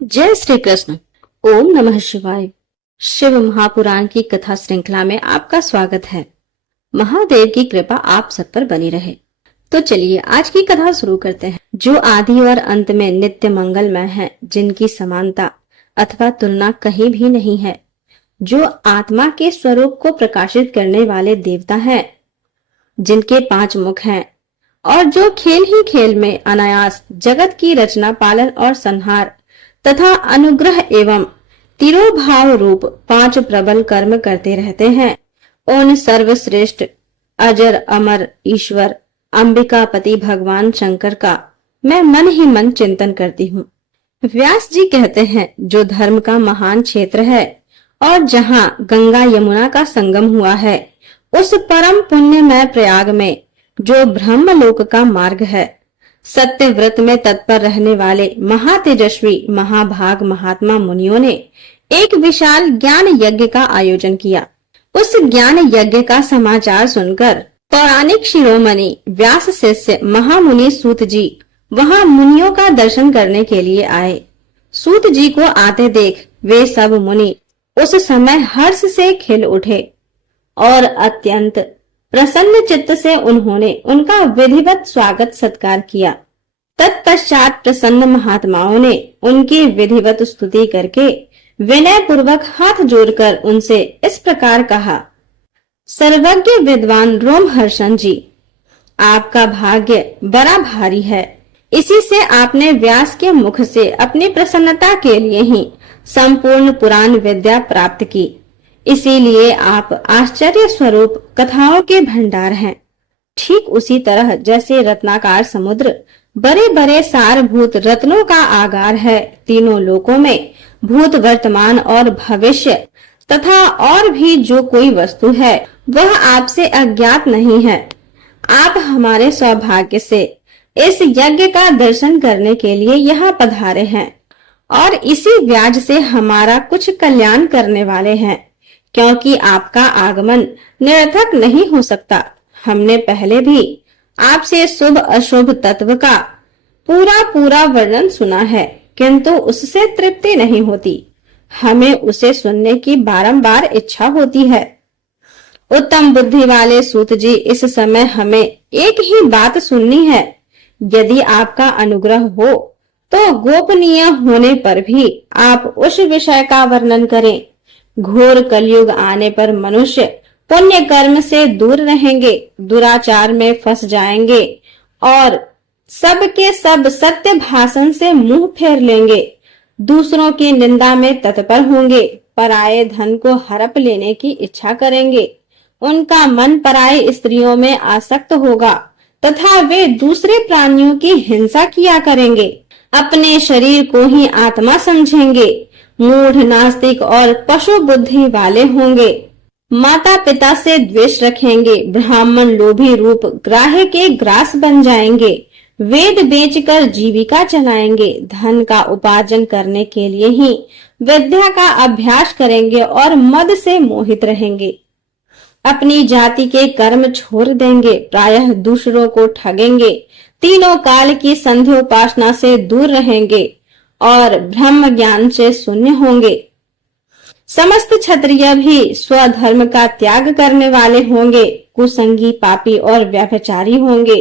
जय श्री कृष्ण। ओम नमः शिवाय। शिव महापुराण की कथा श्रृंखला में आपका स्वागत है। महादेव की कृपा आप सब पर बनी रहे। तो चलिए आज की कथा शुरू करते हैं, जो आदि और अंत में नित्य मंगलमय है, जिनकी समानता अथवा तुलना कहीं भी नहीं है, जो आत्मा के स्वरूप को प्रकाशित करने वाले देवता हैं, जिनके 5 मुख हैं और जो खेल ही खेल में अनायास जगत की रचना, पालन और संहार तथा अनुग्रह एवं तिरोभाव रूप 5 प्रबल कर्म करते रहते हैं, उन सर्वश्रेष्ठ अजर अमर ईश्वर अंबिकापति भगवान शंकर का मैं मन ही मन चिंतन करती हूँ। व्यास जी कहते हैं, जो धर्म का महान क्षेत्र है और जहाँ गंगा यमुना का संगम हुआ है, उस परम पुण्यमय प्रयाग में जो ब्रह्मलोक का मार्ग है, सत्य व्रत में तत्पर रहने वाले महातेजस्वी महाभाग महात्मा मुनियों ने एक विशाल ज्ञान यज्ञ का आयोजन किया। उस ज्ञान यज्ञ का समाचार सुनकर पौराणिक शिरोमणि व्यास शिष्य महामुनि सूत जी वहां मुनियों का दर्शन करने के लिए आए। सूत जी को आते देख वे सब मुनि उस समय हर्ष से खिल उठे और अत्यंत प्रसन्न चित्त से उन्होंने उनका विधिवत स्वागत सत्कार किया। तत्पश्चात प्रसन्न महात्माओं ने उनकी विधिवत स्तुति करके विनय पूर्वक हाथ जोड़कर उनसे इस प्रकार कहा, सर्वज्ञ विद्वान रोमहर्षण जी, आपका भाग्य बड़ा भारी है। इसी से आपने व्यास के मुख से अपनी प्रसन्नता के लिए ही संपूर्ण पुराण विद्या प्राप्त की। इसीलिए आप आश्चर्य स्वरूप कथाओं के भंडार हैं। ठीक उसी तरह जैसे रत्नाकार समुद्र बड़े बड़े सारभूत रत्नों का आगार है, तीनों लोकों में भूत वर्तमान और भविष्य तथा और भी जो कोई वस्तु है वह आपसे अज्ञात नहीं है। आप हमारे सौभाग्य से इस यज्ञ का दर्शन करने के लिए यहाँ पधारे हैं और इसी व्याज से हमारा कुछ कल्याण करने वाले हैं, क्योंकि आपका आगमन निरर्थक नहीं हो सकता। हमने पहले भी आपसे शुभ अशुभ तत्व का पूरा वर्णन सुना है, किंतु उससे तृप्ति नहीं होती। हमें उसे सुनने की बारंबार इच्छा होती है। उत्तम बुद्धि वाले सूत जी, इस समय हमें एक ही बात सुननी है। यदि आपका अनुग्रह हो तो गोपनीय होने पर भी आप उस विषय का वर्णन करें। घोर कलयुग आने पर मनुष्य पुण्य कर्म से दूर रहेंगे, दुराचार में फंस जाएंगे और सबके सब सत्य भाषण से मुंह फेर लेंगे, दूसरों की निंदा में तत्पर होंगे, पराये धन को हड़प लेने की इच्छा करेंगे, उनका मन पराये स्त्रियों में आसक्त होगा तथा वे दूसरे प्राणियों की हिंसा किया करेंगे, अपने शरीर को ही आत्मा समझेंगे, मूढ़ नास्तिक और पशु बुद्धि वाले होंगे, माता पिता से द्वेष रखेंगे, ब्राह्मण लोभी रूप ग्राह्य के ग्रास बन जाएंगे, वेद बेचकर जीविका चलाएंगे, धन का उपार्जन करने के लिए ही विद्या का अभ्यास करेंगे और मद से मोहित रहेंगे, अपनी जाति के कर्म छोड़ देंगे, प्रायः दूसरों को ठगेंगे, तीनों काल की संध्योपासना से दूर रहेंगे और ब्रह्म ज्ञान से शून्य होंगे। समस्त क्षत्रिय भी स्वधर्म का त्याग करने वाले होंगे, कुसंगी पापी और व्यभिचारी होंगे,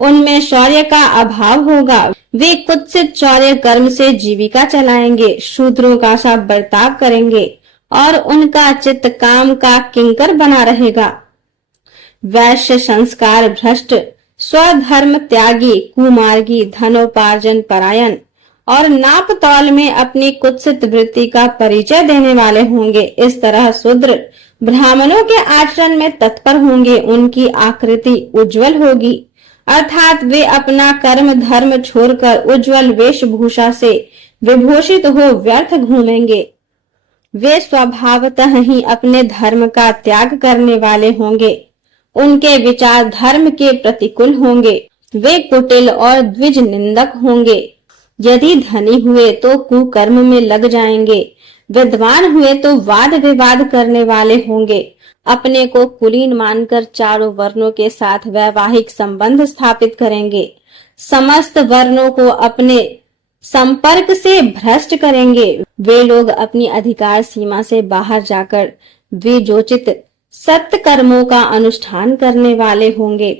उनमें शौर्य का अभाव होगा, वे कुत्सित चौर्य कर्म से जीविका चलाएंगे, शूद्रों का सा बर्ताव करेंगे और उनका चित्त काम का किंकर बना रहेगा। वैश्य संस्कार भ्रष्ट, स्वधर्म त्यागी, कुमार्गी, धनोपार्जन परायण और नाप तौल में अपनी कुत्सित वृत्ति का परिचय देने वाले होंगे। इस तरह शूद्र ब्राह्मणों के आचरण में तत्पर होंगे, उनकी आकृति उज्जवल होगी, अर्थात वे अपना कर्म धर्म छोड़कर उज्जवल वेशभूषा से विभूषित हो व्यर्थ घूमेंगे। वे स्वभावतः ही अपने धर्म का त्याग करने वाले होंगे, उनके विचार धर्म के प्रतिकूल होंगे, वे कुटिल और द्विज निंदक होंगे। यदि धनी हुए तो कुकर्म में लग जाएंगे, विद्वान हुए तो वाद विवाद करने वाले होंगे, अपने को कुलीन मानकर चारों वर्णों के साथ वैवाहिक संबंध स्थापित करेंगे, समस्त वर्णों को अपने संपर्क से भ्रष्ट करेंगे। वे लोग अपनी अधिकार सीमा से बाहर जाकर विजोचित सत्य कर्मों का अनुष्ठान करने वाले होंगे।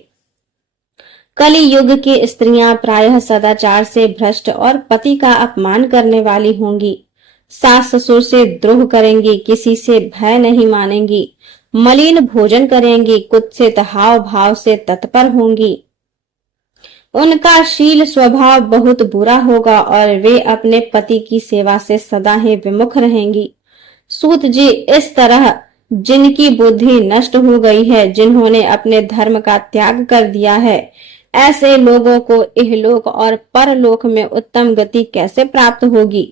कलि युग की स्त्रियां प्रायः सदाचार से भ्रष्ट और पति का अपमान करने वाली होंगी। सास ससुर से द्रोह करेंगी, किसी से भय नहीं मानेंगी, मलिन भोजन करेंगी, कुत्सित हाव भाव से तत्पर होंगी। उनका शील स्वभाव बहुत बुरा होगा और वे अपने पति की सेवा से सदा ही विमुख रहेंगी। सूत जी, इस तरह जिनकी बुद्धि नष्ट हो गई है, जिन्होंने अपने धर्म का त्याग कर दिया है, ऐसे लोगों को इहलोक और परलोक में उत्तम गति कैसे प्राप्त होगी?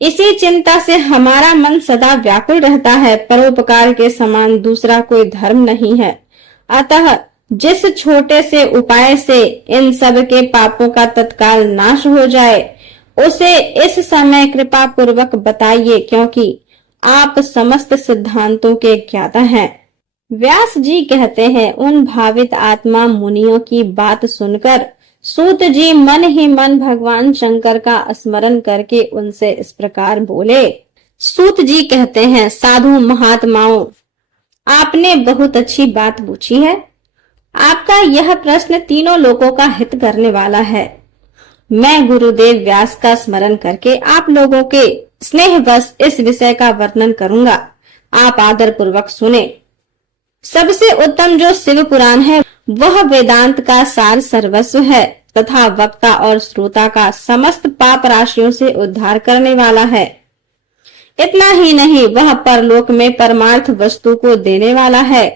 इसी चिंता से हमारा मन सदा व्याकुल रहता है। परोपकार के समान दूसरा कोई धर्म नहीं है। अतः जिस छोटे से उपाय से इन सब के पापों का तत्काल नाश हो जाए, उसे इस समय कृपा पूर्वक बताइए, क्योंकि आप समस्त सिद्धांतों के ज्ञाता हैं। व्यास जी कहते हैं, उन भावित आत्मा मुनियों की बात सुनकर सूत जी मन ही मन भगवान शंकर का स्मरण करके उनसे इस प्रकार बोले। सूत जी कहते हैं, साधु महात्माओं, आपने बहुत अच्छी बात पूछी है। आपका यह प्रश्न तीनों लोगों का हित करने वाला है। मैं गुरुदेव व्यास का स्मरण करके आप लोगों के स्नेहवश इस विषय का वर्णन करूंगा। आप आदर पूर्वक सुने। सबसे उत्तम जो शिव पुराण है, वह वेदांत का सार सर्वस्व है तथा वक्ता और श्रोता का समस्त पाप राशियों से उद्धार करने वाला है। इतना ही नहीं, वह परलोक में परमार्थ वस्तु को देने वाला है।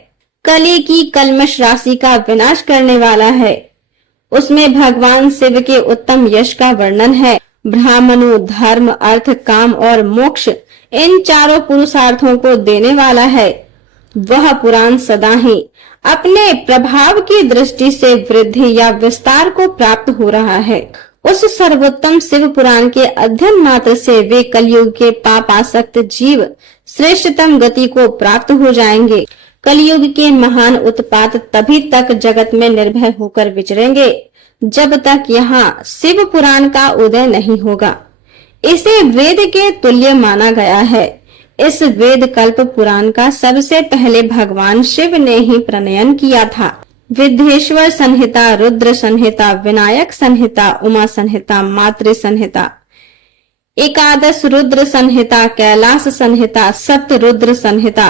कली की कल्मश राशि का विनाश करने वाला है। उसमें भगवान शिव के उत्तम यश का वर्णन है। ब्राह्मणों, धर्म, अर्थ, काम और मोक्ष, इन चारों पुरुषार्थों को देने वाला है। वह पुराण सदा ही अपने प्रभाव की दृष्टि से वृद्धि या विस्तार को प्राप्त हो रहा है। उस सर्वोत्तम शिव पुराण के अध्ययन मात्र से वे कलयुग के पाप आसक्त जीव श्रेष्ठतम गति को प्राप्त हो जाएंगे। कलयुग के महान उत्पात तभी तक जगत में निर्भय होकर विचरेंगे जब तक यहाँ शिव पुराण का उदय नहीं होगा। इसे वेद के तुल्य माना गया है। इस वेद कल्प पुराण का सबसे पहले भगवान शिव ने ही प्रणयन किया था। विद्येश्वर संहिता, रुद्र संहिता, विनायक संहिता, उमा संहिता, मातृ संहिता, एकादश रुद्र संहिता, कैलाश संहिता, सप्त रुद्र संहिता,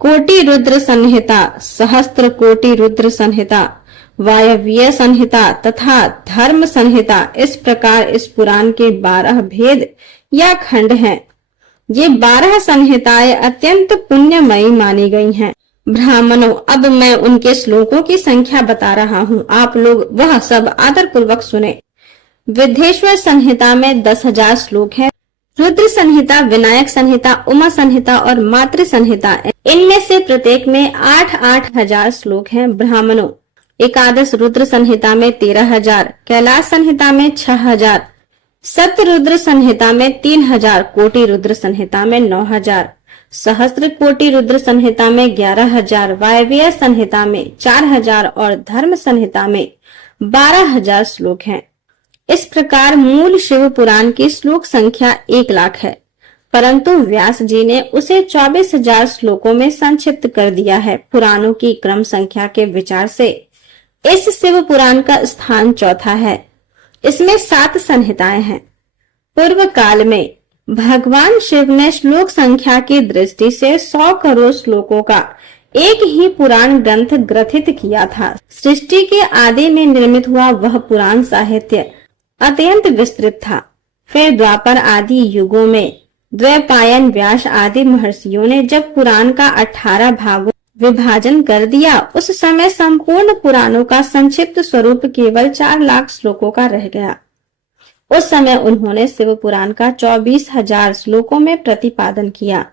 कोटि रुद्र संहिता, सहस्त्र कोटि रुद्र संहिता, वायव्य संहिता तथा धर्म संहिता, इस प्रकार इस पुराण के 12 भेद या खंड हैं। ये 12 संहिताएं अत्यंत पुण्यमयी मानी गई हैं। ब्राह्मणों, अब मैं उनके श्लोकों की संख्या बता रहा हूँ, आप लोग वह सब आदर पूर्वक सुने। विद्येश्वर संहिता में 10,000 श्लोक हैं। रुद्र संहिता, विनायक संहिता, उमा संहिता और मातृ संहिता, इनमें से प्रत्येक में 8-8 हजार श्लोक हैं। ब्राह्मणों, एकादश रुद्र संहिता में 13,000, कैलाश संहिता में 6,000, सप्त रुद्र संहिता में 3,000, कोटि रुद्र संहिता में 9,000, सहस्त्र कोटि रुद्र संहिता में 11,000, वायव्य संहिता में 4,000 और धर्म संहिता में 12,000 श्लोक हैं। इस प्रकार मूल शिव पुराण की श्लोक संख्या 1 लाख है, परंतु व्यास जी ने उसे 24,000 श्लोकों में संक्षिप्त कर दिया है। पुराणों की क्रम संख्या के विचार से इस शिव पुराण का स्थान चौथा है। इसमें 7 संहिताएं हैं। पूर्व काल में भगवान शिव ने श्लोक संख्या की दृष्टि से 100 करोड़ श्लोकों का एक ही पुराण ग्रंथ ग्रथित किया था। सृष्टि के आदि में निर्मित हुआ वह पुराण साहित्य अत्यंत विस्तृत था। फिर द्वापर आदि युगों में द्वैपायन, व्यास आदि महर्षियों ने जब पुराण का 18 भागों विभाजन कर दिया, उस समय संपूर्ण पुराणों का संक्षिप्त स्वरूप केवल 4 लाख श्लोकों का रह गया। उस समय उन्होंने शिव पुराण का 24,000 श्लोकों में प्रतिपादन किया।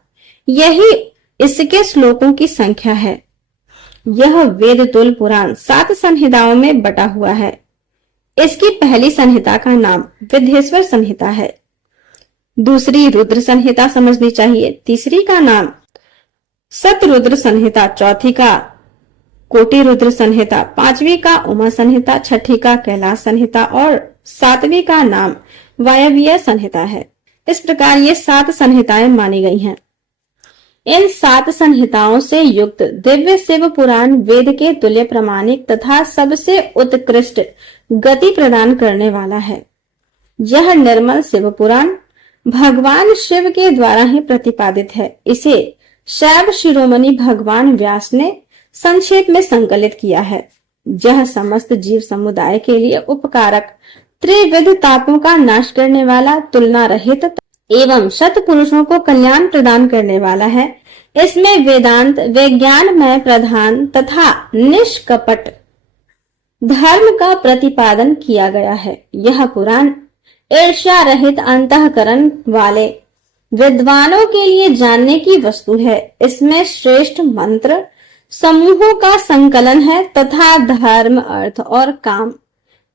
यही इसके श्लोकों की संख्या है। यह वेद तुल पुराण 7 संहिताओं में बटा हुआ है। इसकी पहली संहिता का नाम विद्येश्वर संहिता है। दूसरी रुद्र संहिता समझनी चाहिए। तीसरी का नाम सतरुद्र संहिता, चौथी का कोटि रुद्र संहिता, 5वीं का उमा संहिता, 6ठी का कैलाश संहिता और 7वीं का नाम वायव्य संहिता है। इस प्रकार ये 7 संहिताएं मानी गई हैं। इन 7 संहिताओं से युक्त दिव्य शिव पुराण वेद के तुल्य प्रमाणिक तथा सबसे उत्कृष्ट गति प्रदान करने वाला है। यह निर्मल शिव पुराण भगवान शिव के द्वारा ही प्रतिपादित है। इसे शैव शिरोमणि भगवान व्यास ने संक्षेप में संकलित किया है। यह समस्त जीव समुदाय के लिए उपकारक, त्रिविध तापों का नाश करने वाला, तुलना रहित एवं शत पुरुषों को कल्याण प्रदान करने वाला है। इसमें वेदांत विज्ञानमय प्रधान तथा निष्कपट धर्म का प्रतिपादन किया गया है। यह पुराण ईर्ष्या रहित अंतःकरण वाले विद्वानों के लिए जानने की वस्तु है। इसमें श्रेष्ठ मंत्र समूहों का संकलन है तथा धर्म, अर्थ और काम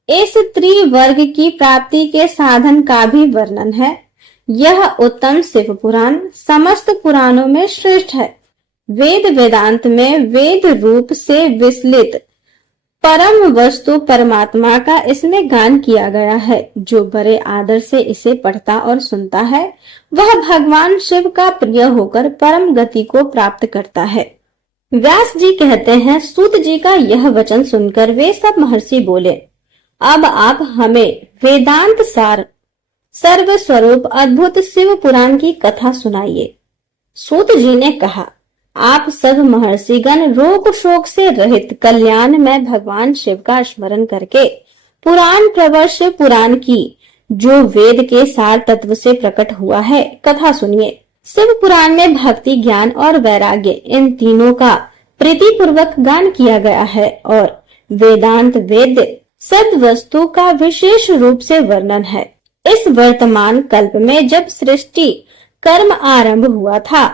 इस त्रिवर्ग की प्राप्ति के साधन का भी वर्णन है। यह उत्तम शिव पुराण समस्त पुराणों में श्रेष्ठ है। वेद वेदांत में वेद रूप से विस्लित परम वस्तु परमात्मा का इसमें गान किया गया है। जो बड़े आदर से इसे पढ़ता और सुनता है वह भगवान शिव का प्रिय होकर परम गति को प्राप्त करता है। व्यास जी कहते हैं, सूत जी का यह वचन सुनकर वे सब महर्षि बोले, अब आप हमें वेदांत सार सर्व स्वरूप अद्भुत शिव पुराण की कथा सुनाइए। सूत जी ने कहा, आप सब महर्षिगण रोग शोक से रहित कल्याण में भगवान शिव का स्मरण करके पुराण प्रवर्ष पुराण की जो वेद के सार तत्व से प्रकट हुआ है कथा सुनिए। शिव पुराण में भक्ति, ज्ञान और वैराग्य इन तीनों का प्रीति पूर्वक गान किया गया है और वेदांत वेद सद वस्तु का विशेष रूप से वर्णन है। इस वर्तमान कल्प में जब सृष्टि कर्म आरंभ हुआ था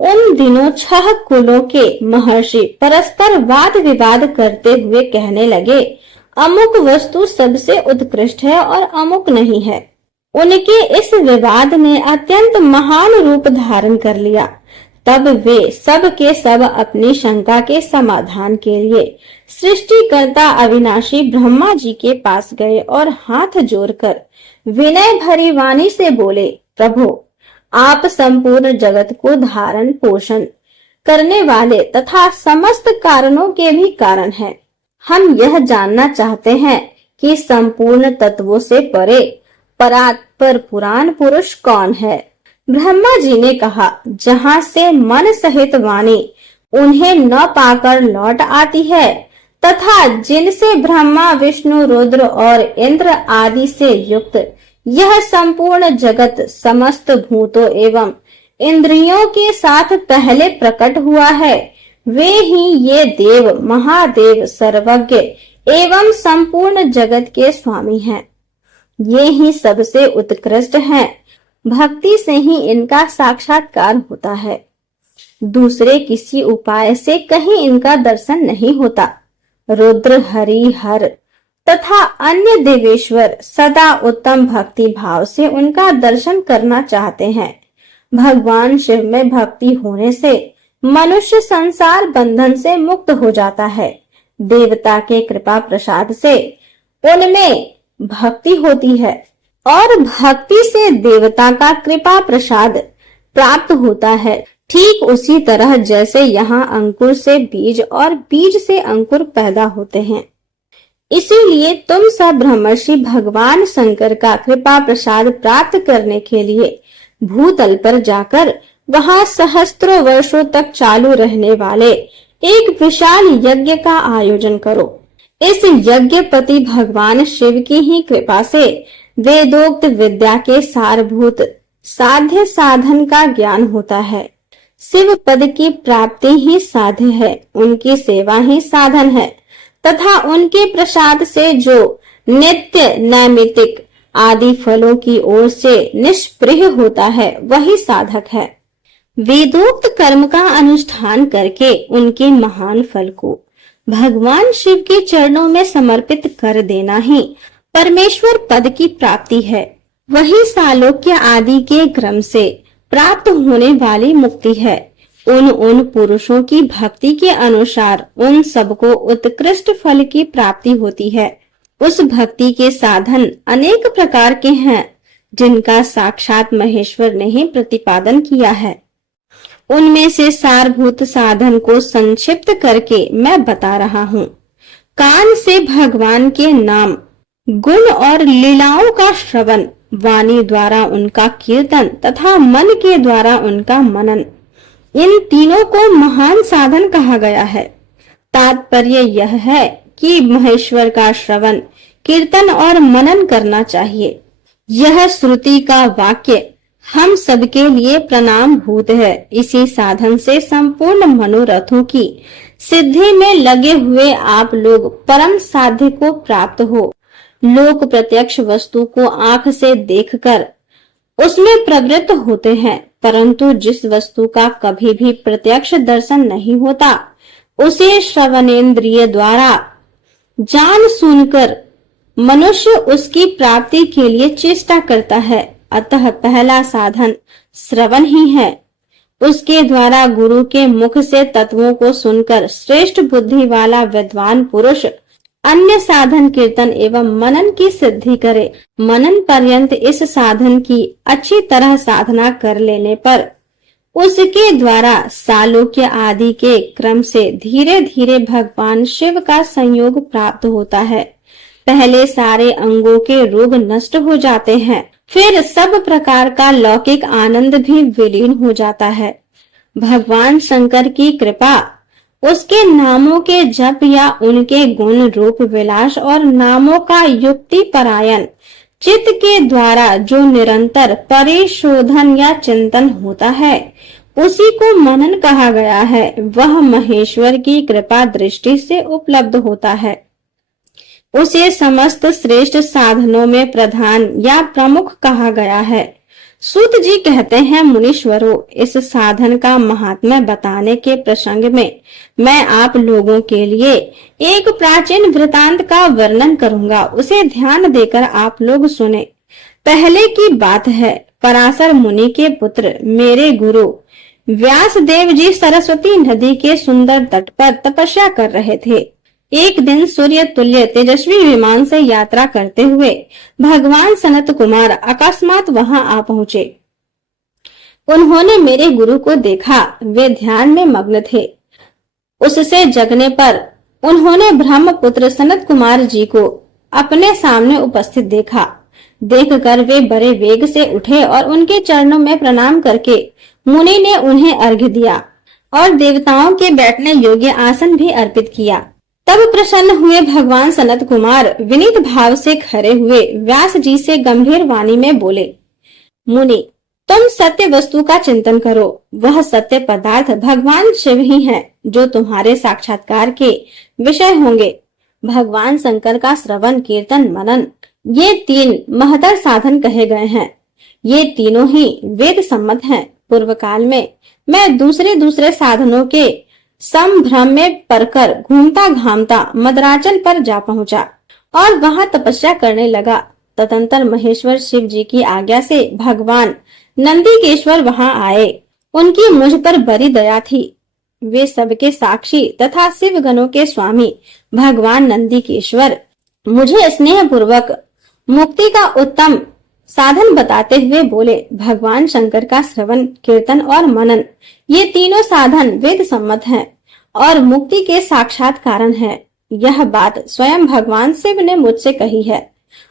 उन दिनों 6 कुलों के महर्षि परस्पर वाद विवाद करते हुए कहने लगे, अमुक वस्तु सबसे उत्कृष्ट है और अमुक नहीं है। उनके इस विवाद ने अत्यंत महान रूप धारण कर लिया। तब वे सब के सब अपनी शंका के समाधान के लिए सृष्टिकर्ता अविनाशी ब्रह्मा जी के पास गए और हाथ जोड़कर विनय भरी वाणी से बोले, प्रभु आप संपूर्ण जगत को धारण पोषण करने वाले तथा समस्त कारणों के भी कारण हैं। हम यह जानना चाहते हैं कि संपूर्ण तत्वों से परे परात्पर पुराण पुरुष कौन है। ब्रह्मा जी ने कहा, जहाँ से मन सहित वाणी उन्हें न पाकर लौट आती है तथा जिनसे ब्रह्मा विष्णु रुद्र और इंद्र आदि से युक्त यह संपूर्ण जगत समस्त भूतों एवं इंद्रियों के साथ पहले प्रकट हुआ है, वे ही ये देव महादेव सर्वज्ञ एवं संपूर्ण जगत के स्वामी हैं। ये ही सबसे उत्कृष्ट हैं। भक्ति से ही इनका साक्षात्कार होता है। दूसरे किसी उपाय से कहीं इनका दर्शन नहीं होता। रुद्र, हरि, हर तथा अन्य देवेश्वर सदा उत्तम भक्ति भाव से उनका दर्शन करना चाहते हैं। भगवान शिव में भक्ति होने से मनुष्य संसार बंधन से मुक्त हो जाता है। देवता के कृपा प्रसाद से उनमें भक्ति होती है और भक्ति से देवता का कृपा प्रसाद प्राप्त होता है। ठीक उसी तरह जैसे यहाँ अंकुर से बीज और बीज से अंकुर पैदा होते हैं। इसीलिए तुम सब ब्रह्मर्षि भगवान शंकर का कृपा प्रसाद प्राप्त करने के लिए भूतल पर जाकर वहाँ सहस्त्रों वर्षों तक चालू रहने वाले एक विशाल यज्ञ का आयोजन करो। इस यज्ञपति भगवान शिव की ही कृपा से वेदोक्त विद्या के सारभूत साध्य साधन का ज्ञान होता है। शिव पद की प्राप्ति ही साध्य है, उनकी सेवा ही साधन है तथा उनके प्रसाद से जो नित्य नैमित्तिक आदि फलों की ओर से निष्प्रिय होता है वही साधक है। वेदोक्त कर्म का अनुष्ठान करके उनके महान फल को भगवान शिव के चरणों में समर्पित कर देना ही परमेश्वर पद की प्राप्ति है। वही सालोक्य आदि के क्रम से प्राप्त होने वाली मुक्ति है। उन पुरुषों की भक्ति के अनुसार उन सबको उत्कृष्ट फल की प्राप्ति होती है। उस भक्ति के साधन अनेक प्रकार के हैं जिनका साक्षात महेश्वर ने ही प्रतिपादन किया है। उनमें से सारभूत साधन को संक्षिप्त करके मैं बता रहा हूँ। कान से भगवान के नाम, गुण और लीलाओं का श्रवण, वाणी द्वारा उनका कीर्तन तथा मन के द्वारा उनका मनन, इन तीनों को महान साधन कहा गया है। तात्पर्य यह है कि महेश्वर का श्रवण, कीर्तन और मनन करना चाहिए। यह श्रुति का वाक्य हम सबके लिए प्रणाम भूत है। इसी साधन से संपूर्ण मनोरथों की सिद्धि में लगे हुए आप लोग परम साध्य को प्राप्त हो। लोक प्रत्यक्ष वस्तु को आंख से देखकर उसमें प्रवृत्त होते हैं, परंतु जिस वस्तु का कभी भी प्रत्यक्ष दर्शन नहीं होता उसे श्रवणेन्द्रिय द्वारा जान सुनकर मनुष्य उसकी प्राप्ति के लिए चेष्टा करता है। अतः पहला साधन श्रवण ही है। उसके द्वारा गुरु के मुख से तत्वों को सुनकर श्रेष्ठ बुद्धि वाला विद्वान पुरुष अन्य साधन कीर्तन एवं मनन की सिद्धि करे। मनन पर्यंत इस साधन की अच्छी तरह साधना कर लेने पर उसके द्वारा सालोक्य आदि के क्रम से धीरे धीरे भगवान शिव का संयोग प्राप्त होता है। पहले सारे अंगों के रोग नष्ट हो जाते हैं, फिर सब प्रकार का लौकिक आनंद भी विलीन हो जाता है। भगवान शंकर की कृपा, उसके नामों के जप या उनके गुण रूप विलास और नामों का युक्ति परायण चित्त के द्वारा जो निरंतर परिशोधन या चिंतन होता है उसी को मनन कहा गया है। वह महेश्वर की कृपा दृष्टि से उपलब्ध होता है। उसे समस्त श्रेष्ठ साधनों में प्रधान या प्रमुख कहा गया है। सूत जी कहते हैं, मुनीश्वरों, इस साधन का महात्म्य बताने के प्रसंग में मैं आप लोगों के लिए एक प्राचीन वृतांत का वर्णन करूंगा। उसे ध्यान देकर आप लोग सुने। पहले की बात है, पराशर मुनि के पुत्र मेरे गुरु व्यास देव जी सरस्वती नदी के सुंदर तट पर तपस्या कर रहे थे। एक दिन सूर्य तुल्य तेजस्वी विमान से यात्रा करते हुए भगवान सनत कुमार अकस्मात वहां आ पहुंचे। उन्होंने मेरे गुरु को देखा। वे ध्यान में मग्न थे। उससे जगने पर उन्होंने ब्रह्मपुत्र सनत कुमार जी को अपने सामने उपस्थित देखा। देखकर वे बड़े वेग से उठे और उनके चरणों में प्रणाम करके मुनि ने उन्हें अर्घ्य दिया और देवताओं के बैठने योग्य आसन भी अर्पित किया। तब प्रसन्न हुए भगवान सनत कुमार विनीत भाव से खड़े हुए व्यास जी से गंभीर वाणी में बोले, मुनि, तुम सत्य वस्तु का चिंतन करो। वह सत्य पदार्थ भगवान शिव ही हैं, जो तुम्हारे साक्षात्कार के विषय होंगे। भगवान शंकर का श्रवण, कीर्तन, मनन, ये तीन महतर साधन कहे गए हैं। ये तीनों ही वेद सम्मत हैं। पूर्व काल में मैं दूसरे साधनों के संभ्रम में पड़कर घूमता घामता मदराचल पर जा पहुंचा और वहां तपस्या करने लगा। तदंतर महेश्वर शिव जी की आज्ञा से भगवान नंदीकेश्वर वहां आए। उनकी मुझ पर बड़ी दया थी। वे सबके साक्षी तथा शिव गणों के स्वामी भगवान नंदीकेश्वर मुझे स्नेह पूर्वक मुक्ति का उत्तम साधन बताते हुए बोले, भगवान शंकर का श्रवण, कीर्तन और मनन, ये तीनों साधन वेद सम्मत हैं और मुक्ति के साक्षात कारण है। यह बात स्वयं भगवान शिव ने मुझसे कही है।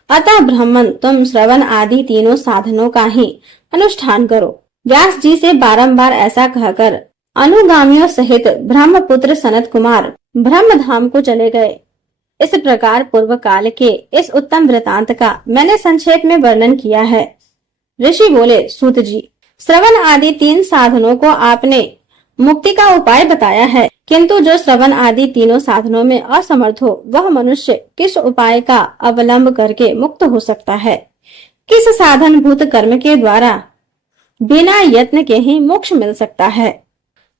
अतः ब्राह्मण, तुम श्रवण आदि तीनों साधनों का ही अनुष्ठान करो। व्यास जी से बारंबार ऐसा कहकर अनुगामियों सहित ब्रह्मपुत्र सनत कुमार ब्रह्म धाम को चले गए। इस प्रकार पूर्व काल के इस उत्तम वृतांत का मैंने संक्षेप में वर्णन किया है। ऋषि बोले, सूत जी, श्रवण आदि तीन साधनों को आपने मुक्ति का उपाय बताया है, किंतु जो श्रवण आदि तीनों साधनों में असमर्थ हो वह मनुष्य किस उपाय का अवलंब करके मुक्त हो सकता है? किस साधन भूत कर्म के द्वारा बिना यत्न के ही मोक्ष मिल सकता है?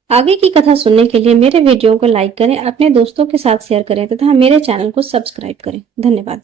आगे की कथा सुनने के लिए मेरे वीडियो को लाइक करें, अपने दोस्तों के साथ शेयर करें तथा मेरे चैनल को सब्सक्राइब करें। धन्यवाद।